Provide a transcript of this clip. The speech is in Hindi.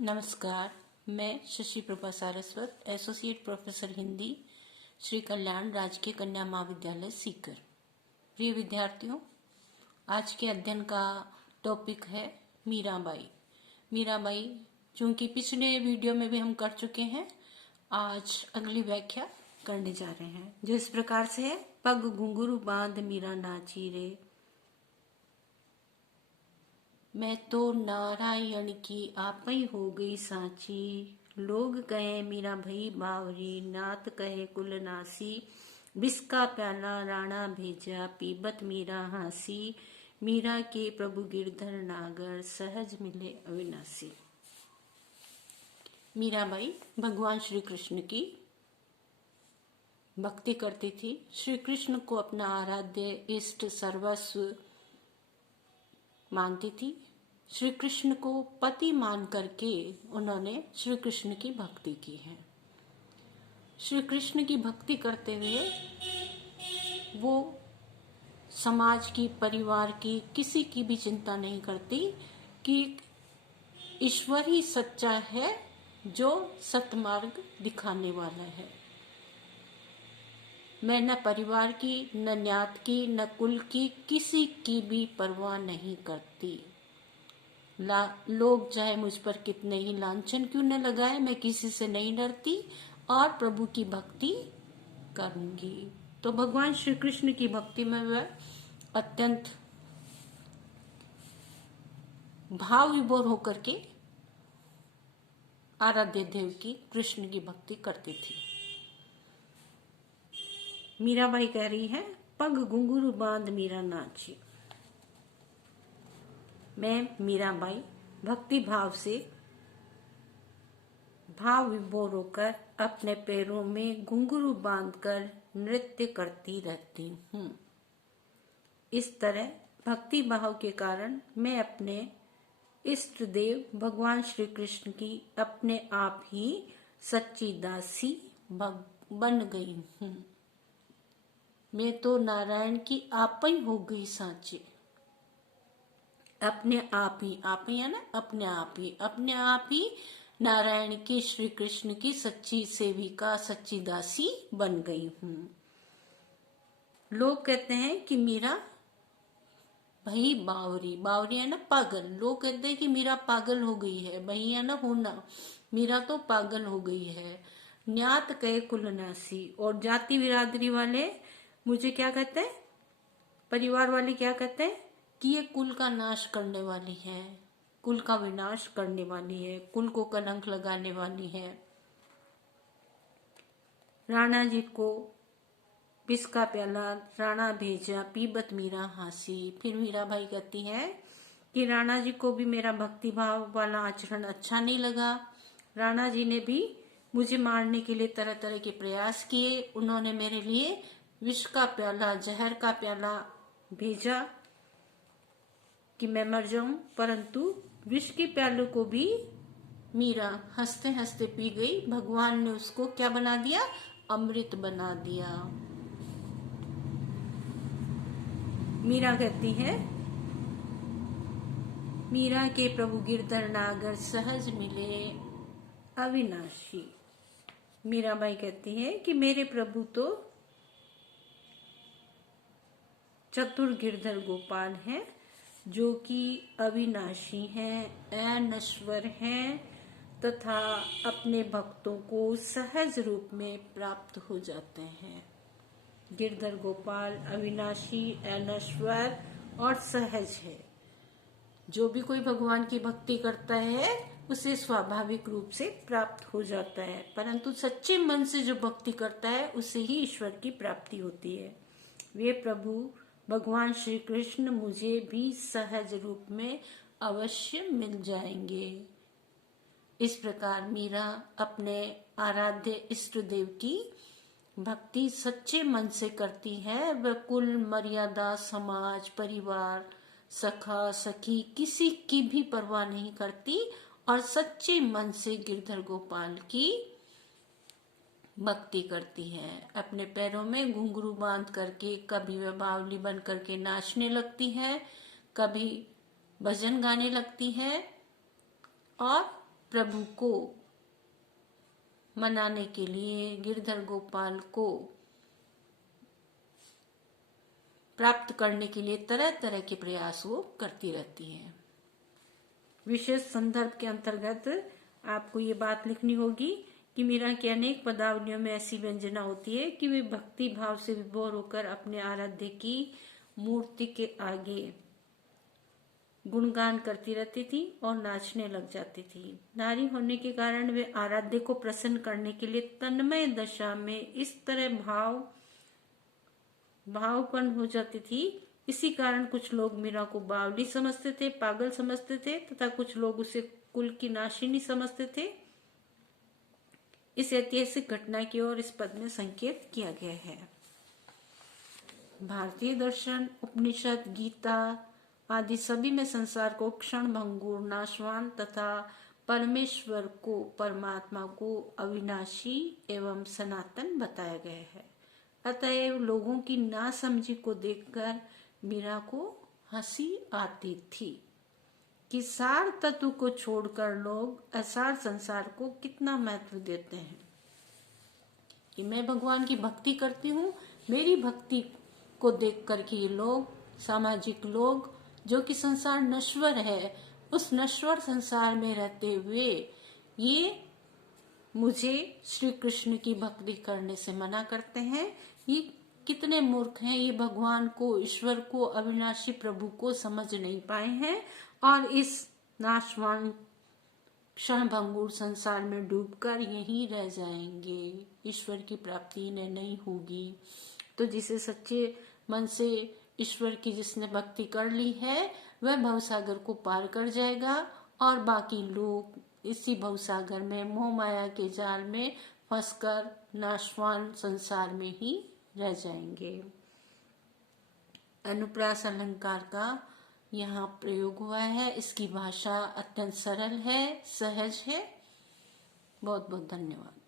नमस्कार। मैं शशि प्रभा सारस्वत, एसोसिएट प्रोफेसर हिंदी, श्री कल्याण राजकीय कन्या महाविद्यालय सीकर। प्रिय विद्यार्थियों, आज के अध्ययन का टॉपिक है मीराबाई। मीराबाई, चूंकि पिछले वीडियो में भी हम कर चुके हैं, आज अगली व्याख्या करने जा रहे हैं, जो इस प्रकार से है। पग घुंघरू बांध मीरा नाची रे, मैं तो नारायण की आपई हो गई सांची। लोग कहे मीरा भई बावरी, नात कहे कुल नासी। बिस्का प्याला राणा भेजा, पीबत मीरा हासी। मीरा के प्रभु गिरधर नागर, सहज मिले अविनाशी। मीराबाई भगवान श्री कृष्ण की भक्ति करती थी। श्री कृष्ण को अपना आराध्य इष्ट सर्वस्व मानती थी। श्री कृष्ण को पति मान करके उन्होंने श्री कृष्ण की भक्ति की है। श्री कृष्ण की भक्ति करते हुए वो समाज की, परिवार की, किसी की भी चिंता नहीं करती कि ईश्वर ही सच्चा है जो सतमार्ग दिखाने वाला है। मैं न परिवार की, न न्यात की, न कुल की, किसी की भी परवाह नहीं करती। लोग चाहे मुझ पर कितने ही लांछन क्यों न लगाए, मैं किसी से नहीं डरती और प्रभु की भक्ति करूंगी। तो भगवान श्री कृष्ण की भक्ति में वह अत्यंत भाव विभोर होकर के आराध्य देव की, कृष्ण की भक्ति करती थी। मीराबाई कह रही है, पग घुंघरू बांध मीरा नाची। मैं मीराबाई भक्ति भाव से भाव विभोर होकर अपने पैरों में घुंघरू बांधकर नृत्य करती रहती हूँ। इस तरह भक्ति भाव के कारण मैं अपने इष्ट देव भगवान श्री कृष्ण की अपने आप ही सच्ची दासी बन गई हूँ। मैं तो नारायण की आपई हो गई सांची। अपने आप ही है ना, अपने आप ही नारायण की, श्री कृष्ण की सच्ची सेविका, सच्ची दासी बन गई हूँ। लोग कहते हैं कि मीरा भई बावरी, बावरी है ना पागल। लोग कहते हैं कि मीरा पागल हो गई है, भई है ना होना, मीरा तो पागल हो गई है। न्यात कहे कुलनासी, और जाति बिरादरी वाले मुझे क्या कहते हैं, परिवार वाले क्या कहते हैं कि ये कुल का नाश करने वाली है, कुल का विनाश करने वाली है, कुल को कलंक लगाने वाली है। राणा जी को विष का प्याला राणा भेजा, पीबत मीरा हासी। फिर मीराबाई कहती है कि राणा जी को भी मेरा भक्ति भाव वाला आचरण अच्छा नहीं लगा। राणा जी ने भी मुझे मारने के लिए तरह तरह के प्रयास किए। उन्होंने मेरे लिए विष का प्याला, जहर का प्याला भेजा कि मैं मर जाऊं, परंतु विष के प्याले को भी मीरा हंसते हंसते पी गई। भगवान ने उसको क्या बना दिया, अमृत बना दिया। मीरा कहती है, मीरा के प्रभु गिरधर नागर, सहज मिले अविनाशी। मीराबाई कहती है कि मेरे प्रभु तो चतुर गिरधर गोपाल हैं, जो कि अविनाशी हैं, अनश्वर हैं, तथा अपने भक्तों को सहज रूप में प्राप्त हो जाते हैं। गिरधर गोपाल अविनाशी, अनश्वर और सहज है। जो भी कोई भगवान की भक्ति करता है उसे स्वाभाविक रूप से प्राप्त हो जाता है, परंतु सच्चे मन से जो भक्ति करता है उसे ही ईश्वर की प्राप्ति होती है। वे प्रभु भगवान श्री कृष्ण मुझे भी सहज रूप में अवश्य मिल जाएंगे। इस प्रकार मीरा अपने आराध्य इष्ट देव की भक्ति सच्चे मन से करती है। वह कुल, मर्यादा, समाज, परिवार, सखा सखी, किसी की भी परवाह नहीं करती और सच्चे मन से गिरधर गोपाल की भक्ति करती है। अपने पैरों में घुंघरू बांध करके कभी वह बावली बन करके नाचने लगती है, कभी भजन गाने लगती है और प्रभु को मनाने के लिए, गिरधर गोपाल को प्राप्त करने के लिए तरह तरह के प्रयास वो करती रहती हैं। विशेष संदर्भ के अंतर्गत आपको ये बात लिखनी होगी कि मीरा की अनेक पदावलियों में ऐसी व्यंजना होती है कि वे भक्ति भाव से विभोर होकर अपने आराध्य की मूर्ति के आगे गुणगान करती रहती थी और नाचने लग जाती थी। नारी होने के कारण वे आराध्य को प्रसन्न करने के लिए तन्मय दशा में इस तरह भावपन हो जाती थी। इसी कारण कुछ लोग मीरा को बावली समझते थे, पागल समझते थे, तथा कुछ लोग उसे कुल की नाशिनी समझते थे। इस ऐतिहासिक घटना की ओर इस पद में संकेत किया गया है। भारतीय दर्शन, उपनिषद, गीता आदि सभी में संसार को क्षण भंगुर, नाशवान तथा परमेश्वर को, परमात्मा को अविनाशी एवं सनातन बताया गया है। अतएव लोगों की नासमझी को देखकर मीरा को हंसी आती थी कि सार तत्व को छोड़कर लोग असार संसार को कितना महत्व देते हैं। कि मैं भगवान की भक्ति करती हूँ, मेरी भक्ति को देख कर के ये लोग, सामाजिक लोग, जो कि संसार नश्वर है, उस नश्वर संसार में रहते हुए ये मुझे श्री कृष्ण की भक्ति करने से मना करते हैं। ये कितने मूर्ख हैं, ये भगवान को, ईश्वर को, अविनाशी प्रभु को समझ नहीं पाए हैं और इस नाशवान क्षण भंगुर संसार में डूबकर यहीं रह जाएंगे। ईश्वर की प्राप्ति इन्हें नहीं होगी। तो जिसे सच्चे मन से ईश्वर की जिसने भक्ति कर ली है, वह भवसागर को पार कर जाएगा और बाकी लोग इसी भवसागर में, मोह माया के जाल में फंसकर नाशवान संसार में ही रह जाएंगे। अनुप्रास अलंकार का यहाँ प्रयोग हुआ है। इसकी भाषा अत्यंत सरल है, सहज है। बहुत बहुत धन्यवाद।